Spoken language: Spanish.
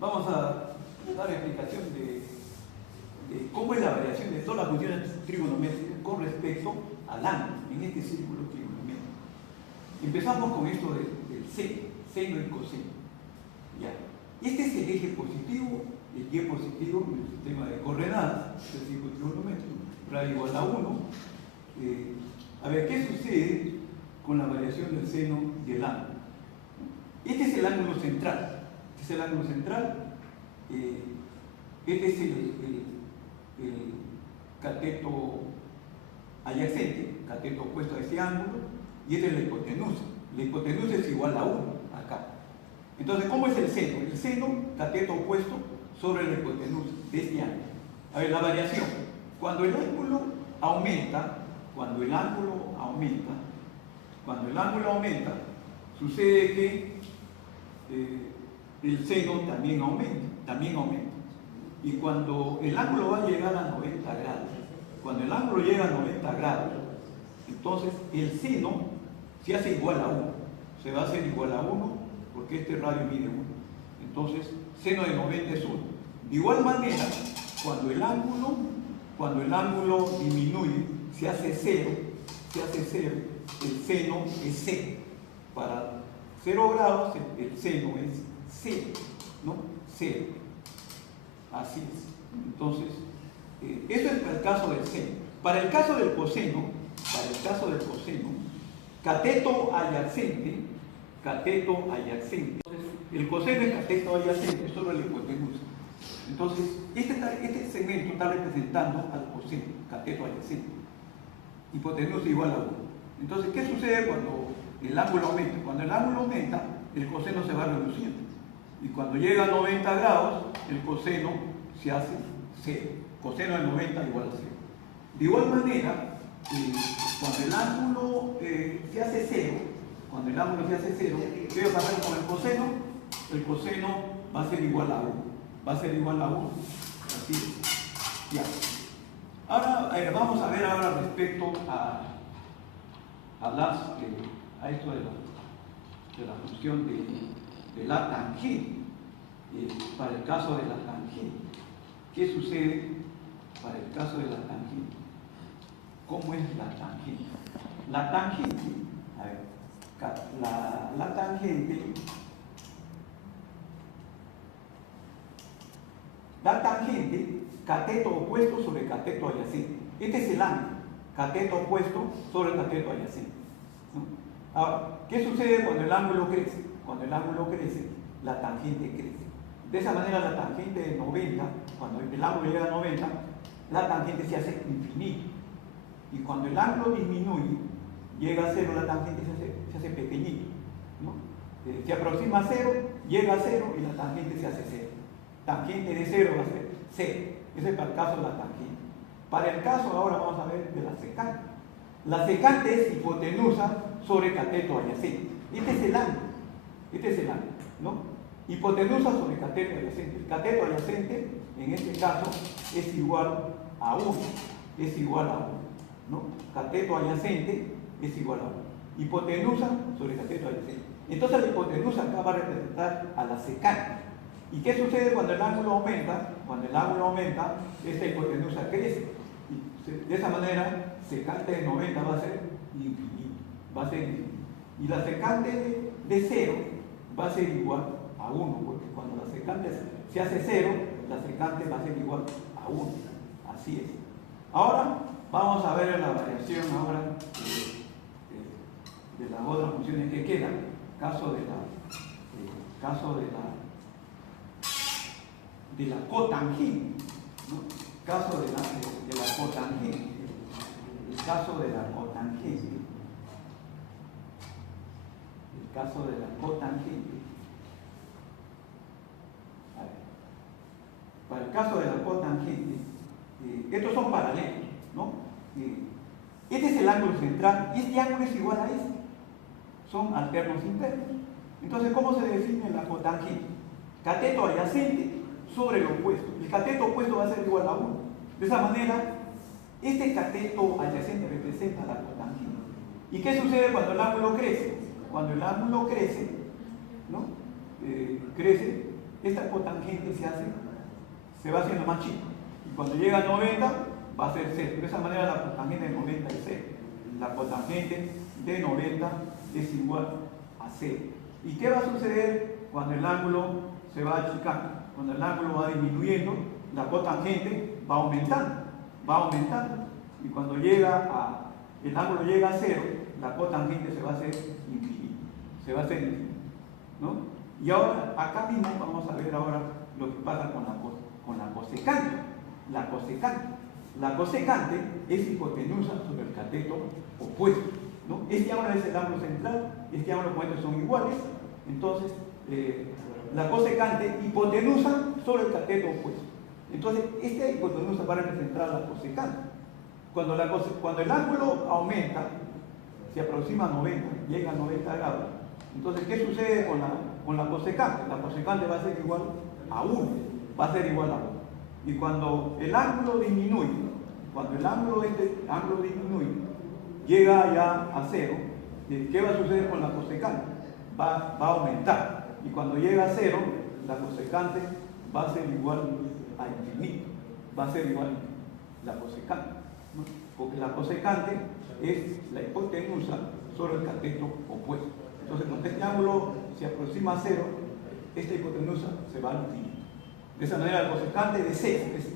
Vamos a dar explicación de cómo es la variación de todas las funciones trigonométricas con respecto al ángulo en este círculo trigonométrico. Empezamos con esto del seno y coseno. Ya. Este es el eje positivo, el y positivo en el sistema de coordenadas, el círculo trigonométrico, radio igual a 1. A ver, ¿qué sucede con la variación del seno y el ángulo? Este es el ángulo central. Este es el ángulo central. Este es el cateto adyacente, cateto opuesto a este ángulo, y este es la hipotenusa. La hipotenusa es igual a 1, acá. Entonces, ¿cómo es el seno? El seno, cateto opuesto sobre la hipotenusa de este ángulo. A ver, la variación. Cuando el ángulo aumenta, sucede que el seno también aumenta. Y cuando el ángulo va a llegar a 90 grados, entonces el seno se hace igual a 1. Se va a hacer igual a 1 porque este radio mide 1. Entonces, seno de 90 es 1. De igual manera, cuando el ángulo disminuye, se hace 0, el seno es 0. Para 0 grados, el seno es 0, ¿no? 0. Así es. Entonces, eso es para el caso del seno. Para el caso del coseno, cateto adyacente. Entonces, el coseno es cateto adyacente sobre la hipotenusa. Entonces, este segmento está representando al coseno, cateto adyacente. Hipotenusa igual a 1. Entonces, ¿qué sucede cuando el ángulo aumenta? Cuando el ángulo aumenta, el coseno se va reduciendo. Y cuando llega a 90 grados, el coseno se hace 0. Coseno de 90 igual a 0. De igual manera, cuando el ángulo se hace 0, ¿qué va a pasar con el coseno? El coseno va a ser igual a 1. Así es. Ya. Ahora, vamos a ver ahora respecto a esto de la función de la tangente. Para el caso de la tangente, ¿qué sucede para el caso de la tangente? ¿Cómo es la tangente? La tangente, cateto opuesto sobre cateto adyacente. Este es el ángulo, cateto opuesto sobre el cateto adyacente, ¿no? Ahora, ¿qué sucede cuando el ángulo crece? Cuando el ángulo crece, la tangente crece. De esa manera, la tangente de 90, cuando el ángulo llega a 90, la tangente se hace infinita. Y cuando el ángulo disminuye, llega a 0, la tangente se hace pequeñita, ¿no? Se aproxima a 0, llega a 0 y la tangente se hace 0. Tangente de 0 va a ser 0. Ese es para el caso de la tangente. Para el caso, ahora vamos a ver de la secante. La secante es hipotenusa sobre cateto adyacente. Este es el ángulo, ¿no? Hipotenusa sobre cateto adyacente. El cateto adyacente, en este caso, es igual a 1. ¿No? Cateto adyacente es igual a 1. Hipotenusa sobre cateto adyacente. Entonces la hipotenusa acá va a representar a la secante. ¿Y qué sucede cuando el ángulo aumenta? Cuando el ángulo aumenta, esta hipotenusa crece. Y de esa manera, secante de 90 va a ser infinito. Y la secante de 0 va a ser igual a 1, porque cuando la secante se hace 0, la secante va a ser igual a 1. Así es. Ahora vamos a ver la variación ahora de las otras funciones que quedan. Caso de la cotangente, ¿no? Caso de la cotangente. El caso de la cotangente. A ver. Para el caso de la cotangente, estos son paralelos, ¿no? Este es el ángulo central y este ángulo es igual a este. Son alternos internos. Entonces, ¿cómo se define la cotangente? Cateto adyacente sobre el opuesto. El cateto opuesto va a ser igual a 1. De esa manera, este cateto adyacente representa la cotangente. ¿Y qué sucede cuando el ángulo crece? Cuando el ángulo crece, ¿no? esta cotangente se va haciendo más chica. Y cuando llega a 90 va a ser 0. De esa manera la cotangente de 90 es 0. La cotangente de 90 es igual a 0. ¿Y qué va a suceder cuando el ángulo se va achicando? Cuando el ángulo va disminuyendo, la cotangente va aumentando. Y cuando el ángulo llega a 0, la cotangente se va a hacer infinita. ¿No? Y ahora, acá mismo vamos a ver ahora lo que pasa con la cosecante. La cosecante es hipotenusa sobre el cateto opuesto, ¿no? Este ángulo es el ángulo central, este ángulo opuesto son iguales, entonces la cosecante hipotenusa sobre el cateto opuesto. Entonces, esta hipotenusa va a representar la cosecante. Cuando el ángulo aumenta, se aproxima a 90, llega a 90 grados, entonces, ¿qué sucede con la cosecante? La cosecante va a ser igual a 1, Y cuando el ángulo disminuye, llega ya a 0, ¿qué va a suceder con la cosecante? Va a aumentar. Y cuando llega a 0, la cosecante va a ser igual a infinito. Va a ser igual a la cosecante, ¿no? Porque la cosecante es la hipotenusa sobre el cateto opuesto. Entonces, cuando este ángulo se aproxima a 0, esta hipotenusa se va al infinito. De esa manera, la cosecante de 0 es